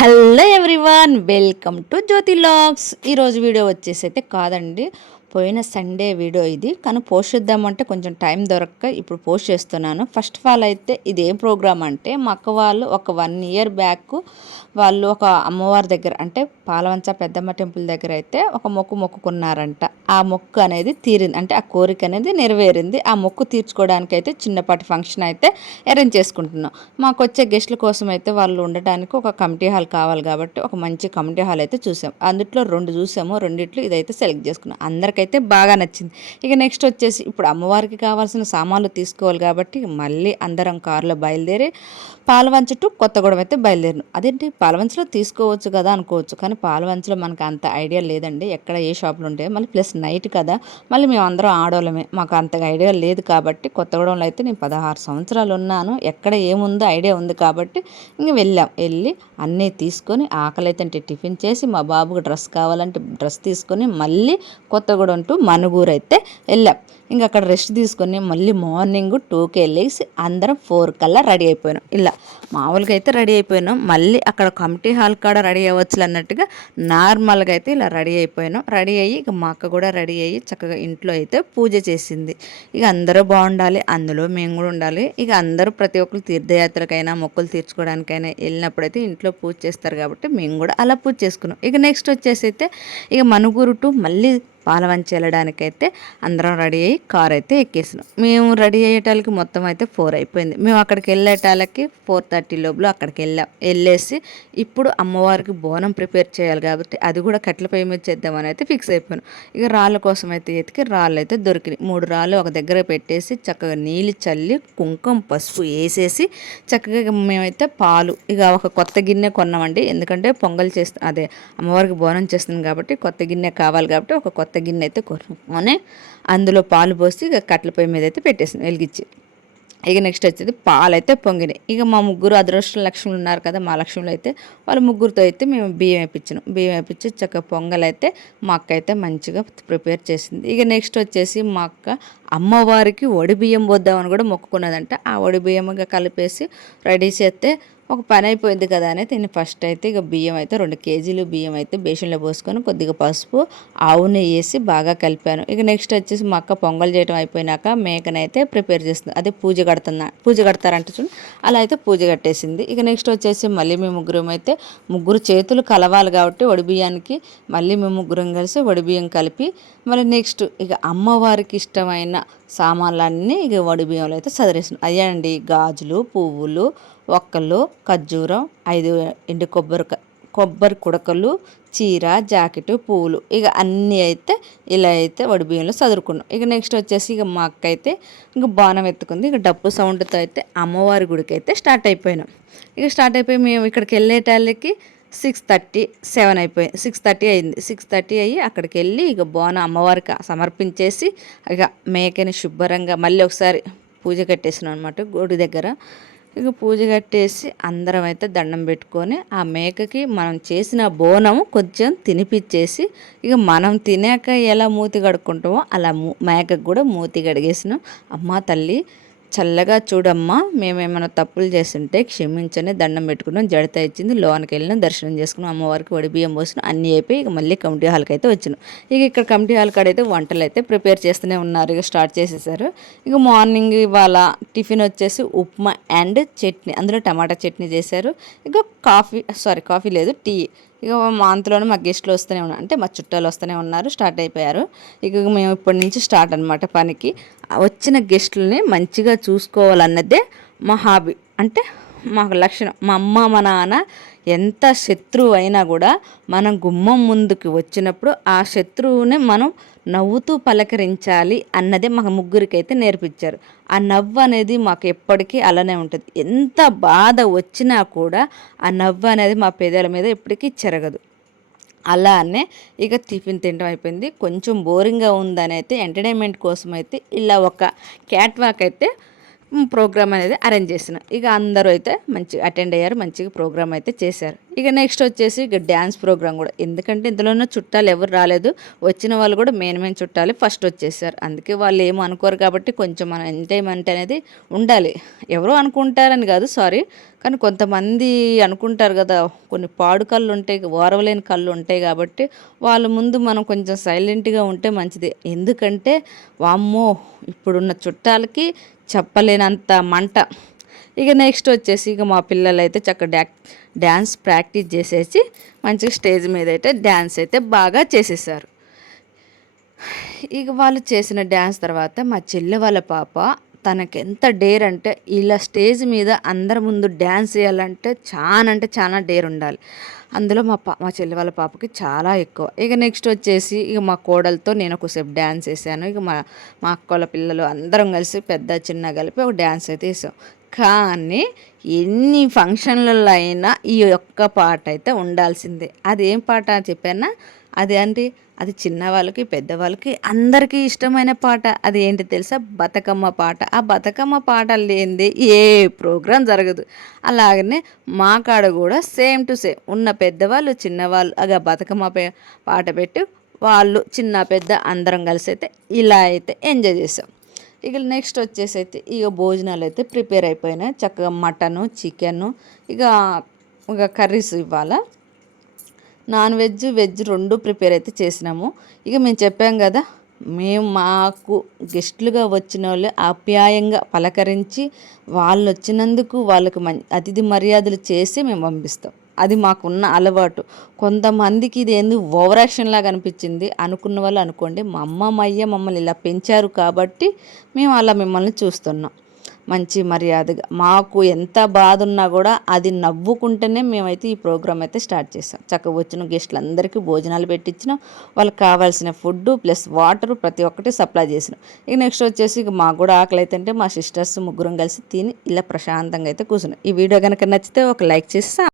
Hello everyone welcome to Jyothi logs ఈరోజు video వచ్చేసి అయితే కాదండి పోయిన సండే వీడియో ఇది. కానీ పోస్ట్ చేద్దామంటే కొంచెం టైం దొరక్క ఇప్పుడు పోస్ట్ చేస్తున్నాను. ఫస్ట్ ఆఫ్ ఆల్ అయితే ఇది ఏం ప్రోగ్రామ్ అంటే మా అక్క వాళ్ళు ఒక వన్ ఇయర్ బ్యాక్ వాళ్ళు ఒక అమ్మవారి దగ్గర అంటే పాలవంచ పెద్దమ్మ టెంపుల్ దగ్గర అయితే ఒక మొక్కు మొక్కుకున్నారంట. ఆ మొక్కు అనేది తీరింది. అంటే ఆ కోరిక అనేది నెరవేరింది. ఆ మొక్కు తీర్చుకోవడానికి అయితే చిన్నపాటి ఫంక్షన్ అయితే అరేంజ్ చేసుకుంటున్నాం. మాకు వచ్చే గెస్ట్ల కోసం అయితే వాళ్ళు ఉండటానికి ఒక కమిటీ హాల్ కావాలి కాబట్టి ఒక మంచి కమిటీ హాల్ అయితే చూసాం. అందుట్లో రెండు చూసాము రెండిట్లో ఇదైతే సెలెక్ట్ చేసుకున్నాం. నాకైతే బాగా నచ్చింది. ఇక నెక్స్ట్ వచ్చేసి ఇప్పుడు అమ్మవారికి కావాల్సిన సామాన్లు తీసుకోవాలి కాబట్టి మళ్ళీ అందరం కారులో బయలుదేరి పాలవంచ టు కొత్తగూడెం అయితే బయలుదేరిను. అదేంటి? పాలవంచలో తీసుకోవచ్చు కదా అనుకోవచ్చు. కానీ పాలవంచలో మనకు అంత ఐడియా లేదండి. ఎక్కడ ఏ షాపులు ఉంటాయి మళ్ళీ ప్లస్ నైట్ కదా. మళ్ళీ మేము అందరం ఆడోళ్ళమే. మాకు అంతగా ఐడియా లేదు కాబట్టి కొత్తగూడెంలో అయితే నేను పదహారు సంవత్సరాలు ఉన్నాను. ఎక్కడ ఏముందో ఐడియా ఉంది కాబట్టి ఇంక వెళ్ళాం. వెళ్ళి అన్నీ తీసుకొని ఆకలి అయితే టిఫిన్ చేసి మా బాబుకు డ్రెస్ కావాలంటే డ్రెస్ తీసుకొని మళ్ళీ కొత్తగూడెం టు మనుగూరు అయితే వెళ్ళాం. ఇంకా అక్కడ రెస్ట్ తీసుకొని మళ్ళీ మార్నింగ్ టూకి వెళ్ళేసి అందరం ఫోర్ కల్లా రెడీ అయిపోయినాం. ఇలా మామూలుగా అయితే రెడీ అయిపోయినాం. మళ్ళీ అక్కడ కమిటీ హాల్ కాడ రెడీ అవ్వచ్చు అన్నట్టుగా నార్మల్గా అయితే ఇలా రెడీ అయిపోయినాం. రెడీ అయ్యి ఇక మా అక్క కూడా రెడీ అయ్యి చక్కగా ఇంట్లో అయితే పూజ చేసింది. ఇక అందరూ బాగుండాలి. అందులో మేము కూడా ఉండాలి. ఇక అందరూ ప్రతి ఒక్కరు తీర్థయాత్రకైనా మొక్కులు తీర్చుకోవడానికైనా వెళ్ళినప్పుడైతే ఇంట్లో పూజ చేస్తారు కాబట్టి మేము కూడా అలా పూజ చేసుకున్నాం. ఇక నెక్స్ట్ వచ్చేసి అయితే ఇక మనుగురు టు మళ్ళీ పాలవంచి వెళ్ళడానికైతే అందరం రెడీ అయ్యి కార్ అయితే ఎక్కేసినాం. మేము రెడీ అయ్యేటాలకి మొత్తం అయితే ఫోర్ అయిపోయింది. మేము అక్కడికి వెళ్ళేటాలకి ఫోర్ థర్టీ లోపల అక్కడికి వెళ్ళాం. వెళ్ళేసి ఇప్పుడు అమ్మవారికి బోనం ప్రిపేర్ చేయాలి కాబట్టి అది కూడా కట్టెల పొయ్యి మీద చేద్దామని అయితే ఫిక్స్ అయిపోయాను. ఇక రాళ్ళ కోసం అయితే ఎతికి రాళ్ళు అయితే దొరికినాయి. మూడు రాళ్ళు ఒక దగ్గర పెట్టేసి చక్కగా నీళ్ళు చల్లి కుంకుమ పసుపు వేసేసి చక్కగా మేమైతే పాలు ఇక ఒక కొత్త గిన్నె కొన్నామండి. ఎందుకంటే పొంగల్ చేస్తాం అదే అమ్మవారికి బోనం చేస్తుంది కాబట్టి కొత్త గిన్నె కావాలి కాబట్టి ఒక కొత్త కొత్త గిన్నె అయితే కొనుక్కొని అందులో పాలు పోసి ఇక కట్టెల పొయ్యి మీద అయితే పెట్టేసాను వెలిగించి. ఇక నెక్స్ట్ వచ్చేది పాలు అయితే పొంగినాయి ఇక మా ముగ్గురు అదృష్ట లక్ష్ములు ఉన్నారు కదా మా లక్ష్ములు అయితే వాళ్ళ ముగ్గురితో అయితే మేము బియ్యం వేయించినాం బియ్యం వేయించి చక్కగా పొంగల్ అయితే మా అక్క అయితే మంచిగా ప్రిపేర్ చేసింది. ఇక నెక్స్ట్ వచ్చేసి మా అక్క అమ్మవారికి వడి బియ్యం పోద్దామని కూడా మొక్కుకున్నదంట. ఆ వడి బియ్యంగా కలిపేసి రెడీ చేస్తే ఒక పని అయిపోయింది కదా అని దీన్ని ఫస్ట్ అయితే ఇక బియ్యం అయితే రెండు కేజీలు బియ్యం అయితే బేషన్లో పోసుకొని కొద్దిగా పసుపు ఆవు నెయ్యి వేసి బాగా కలిపాను. ఇక నెక్స్ట్ వచ్చేసి మా అక్క పొంగల్ చేయడం అయిపోయినాక మేకనైతే ప్రిపేర్ చేస్తుంది. అదే పూజ కడుతున్నా. పూజ కడతారంట చూడండి అలా అయితే పూజ కట్టేసింది. ఇక నెక్స్ట్ వచ్చేసి మళ్ళీ మేము ముగ్గురం అయితే ముగ్గురు చేతులు కలవాలి కాబట్టి వడి బియ్యానికి మళ్ళీ మేము ముగ్గురం కలిసి వడి బియ్యం కలిపి మళ్ళీ నెక్స్ట్ ఇక అమ్మవారికి ఇష్టమైన సామాన్లన్నీ ఇక వడి బియ్యంలో అయితే సదిరేసినాం. అయ్యండి గాజులు పువ్వులు ఒక్కళ్ళు ఖర్జూరం ఐదు ఎండు కొబ్బరి కొబ్బరి కుడకలు చీర జాకెట్ పూలు. ఇక అన్నీ అయితే ఇలా అయితే వడి బియ్యంలో చదువుకున్నాం ఇక నెక్స్ట్ వచ్చేసి ఇక మా అక్క అయితే ఇంక బాణం ఎత్తుకుంది. ఇక డప్పు సౌండ్తో అయితే అమ్మవారి గుడికి అయితే స్టార్ట్ అయిపోయినాం. ఇక స్టార్ట్ అయిపోయి మేము ఇక్కడికి వెళ్ళేటాళ్ళకి సిక్స్ థర్టీ సెవెన్ అయిపోయి సిక్స్ థర్టీ అయింది. సిక్స్ థర్టీ అయ్యి అక్కడికి వెళ్ళి ఇక బోన అమ్మవారికి సమర్పించేసి ఇక మేకని శుభ్రంగా మళ్ళీ ఒకసారి పూజ కట్టేసినాం అనమాట గుడి దగ్గర. ఇక పూజ కట్టేసి అందరం అయితే దండం పెట్టుకొని ఆ మేకకి మనం చేసిన బోనం కొంచెం తినిపించేసి ఇక మనం తినాక ఎలా మూతి కడుక్కుంటామో అలా మేకకు కూడా మూతి కడిగేసినాం. అమ్మ తల్లి చల్లగా చూడమ్మా మేమేమైనా తప్పులు చేస్తుంటే క్షమించని దండం పెట్టుకున్నాం జడత ఇచ్చింది లోనికి వెళ్ళిన దర్శనం చేసుకున్నాం అమ్మవారికి వడి బియ్యం పోసిన అన్నీ అయిపోయి ఇక మళ్ళీ కమిటీ హాల్కి అయితే వచ్చినాం. ఇక ఇక్కడ కమిటీ హాల్ కాడ అయితే వంటలు అయితే ప్రిపేర్ చేస్తూనే ఉన్నారు ఇక స్టార్ట్ చేసేసారు. ఇక మార్నింగ్ ఇవాళ టిఫిన్ వచ్చేసి ఉప్మా అండ్ చట్నీ అందులో టమాటా చట్నీ చేశారు. ఇక కాఫీ సారీ కాఫీ లేదు టీ ఇక మా అంతలోనే మా గెస్ట్లు వస్తూనే ఉన్నారు అంటే మా చుట్టాలు వస్తూనే ఉన్నారు స్టార్ట్ అయిపోయారు. ఇక మేము ఇప్పటి నుంచి స్టార్ట్ అనమాట పనికి. వచ్చిన గెస్టులని మంచిగా చూసుకోవాలన్నదే మా హాబీ అంటే మాకు లక్షణం. మా అమ్మ మా నాన్న ఎంత శత్రువు అయినా కూడా మనం గుమ్మం ముందుకు వచ్చినప్పుడు ఆ శత్రువుని మనం నవ్వుతూ పలకరించాలి అన్నదే మాకు ముగ్గురికైతే నేర్పించారు. ఆ నవ్వు అనేది మాకు ఎప్పటికీ అలానే ఉంటుంది. ఎంత బాధ వచ్చినా కూడా ఆ నవ్వు అనేది మా పేదల మీద ఎప్పటికీ చెరగదు. అలానే ఇక టిఫిన్ తినడం అయిపోయింది. కొంచెం బోరింగ్గా ఉందని అయితే ఎంటర్టైన్మెంట్ కోసం అయితే ఇలా ఒక క్యాట్ వాక్ అయితే ప్రోగ్రామ్ అనేది అరేంజ్ చేసిన. ఇక అందరూ అయితే మంచిగా అటెండ్ అయ్యారు మంచిగా ప్రోగ్రామ్ అయితే చేశారు. ఇక నెక్స్ట్ వచ్చేసి ఇక డ్యాన్స్ ప్రోగ్రామ్ కూడా. ఎందుకంటే ఇందులోనే చుట్టాలు ఎవరు రాలేదు వచ్చిన వాళ్ళు కూడా మెయిన్ మెయిన్ చుట్టాలు ఫస్ట్ వచ్చేసారు. అందుకే వాళ్ళు ఏమో అనుకోరు కాబట్టి కొంచెం మన ఎంటర్టైన్మెంట్ అనేది ఉండాలి. ఎవరో అనుకుంటారని కాదు సారీ. కానీ కొంతమంది అనుకుంటారు కదా కొన్ని పాడు కళ్ళు ఉంటాయి ఓరవలేని కళ్ళు ఉంటాయి కాబట్టి వాళ్ళ ముందు మనం కొంచెం సైలెంట్గా ఉంటే మంచిది. ఎందుకంటే వామ్మో ఇప్పుడున్న చుట్టాలకి చెప్పలేనంత మంట. ఇక నెక్స్ట్ వచ్చేసి ఇక మా పిల్లలు అయితే చక్కగా డ్యా డ్యాన్స్ ప్రాక్టీస్ చేసేసి మంచిగా స్టేజ్ మీద అయితే డ్యాన్స్ అయితే బాగా చేసేసారు. ఇక వాళ్ళు చేసిన డ్యాన్స్ తర్వాత మా చెల్లె వాళ్ళ పాప తనకెంత డేర్ అంటే ఇలా స్టేజ్ మీద అందరి ముందు డ్యాన్స్ చేయాలంటే చాలా అంటే చాలా డేర్ ఉండాలి. అందులో మా పా మా చెల్లి వాళ్ళ పాపకి చాలా ఎక్కువ. ఇక నెక్స్ట్ వచ్చేసి ఇక మా కోడలతో నేను ఒకసేపు డ్యాన్స్ వేసాను. ఇక మా మా అక్కల పిల్లలు అందరం కలిసి పెద్ద చిన్న కలిపి ఒక డ్యాన్స్ అయితే వేసాం. కానీ ఎన్ని ఫంక్షన్లలో అయినా ఈ ఒక్క పాట అయితే ఉండాల్సిందే. అది ఏం పాట చెప్పానా? అది అంటే అది చిన్నవాళ్ళకి పెద్దవాళ్ళకి అందరికీ ఇష్టమైన పాట. అది ఏంటి తెలుసా? బతుకమ్మ పాట. ఆ బతుకమ్మ పాట లేనిదే ఏ ప్రోగ్రాం జరగదు. అలాగనే మా కాడ కూడా సేమ్ టు సేమ్ ఉన్న పెద్దవాళ్ళు చిన్నవాళ్ళు అగా బతుకమ్మ పాట పెట్టి. వాళ్ళు చిన్న పెద్ద అందరం కలిసి అయితే ఇలా అయితే ఎంజాయ్ చేసాం ఇక నెక్స్ట్ వచ్చేసి అయితే ఇక భోజనాలు అయితే ప్రిపేర్ అయిపోయినాయి. చక్కగా మటను చికెను ఇక ఇక కర్రీస్ ఇవ్వాలా? నాన్ వెజ్ వెజ్ రెండు ప్రిపేర్ అయితే చేసినాము. ఇక మేము చెప్పాం కదా మేము మాకు గెస్టులుగా వచ్చిన వాళ్ళు ఆప్యాయంగా పలకరించి వాళ్ళు వచ్చినందుకు వాళ్ళకు మం అతిథి మర్యాదలు చేసి మేము పంపిస్తాం. అది మాకున్న అలవాటు. కొంతమందికి ఇది ఏంది ఓవర్ యాక్షన్ లాగా అనిపించింది. అనుకున్న వాళ్ళు అనుకోండి మా అమ్మ మా అయ్య మమ్మల్ని ఇలా పెంచారు కాబట్టి మేము అలా మిమ్మల్ని చూస్తున్నాం. మంచి మర్యాదగా మాకు ఎంత బాధ ఉన్నా కూడా అది నవ్వుకుంటేనే మేమైతే ఈ ప్రోగ్రామ్ అయితే స్టార్ట్ చేసాం చక్కగా వచ్చిన గెస్టులందరికీ భోజనాలు పెట్టించినాం. వాళ్ళకి కావాల్సిన ఫుడ్ ప్లస్ వాటర్ ప్రతి ఒక్కటి సప్లై చేసినాం. ఇక నెక్స్ట్ వచ్చేసి ఇక మాకు కూడా ఆకలి అయితే మా సిస్టర్స్ ముగ్గురం కలిసి తిని ఇలా ప్రశాంతంగా అయితే కూర్చున్నాం. ఈ వీడియో కనుక నచ్చితే ఒక లైక్ చేసి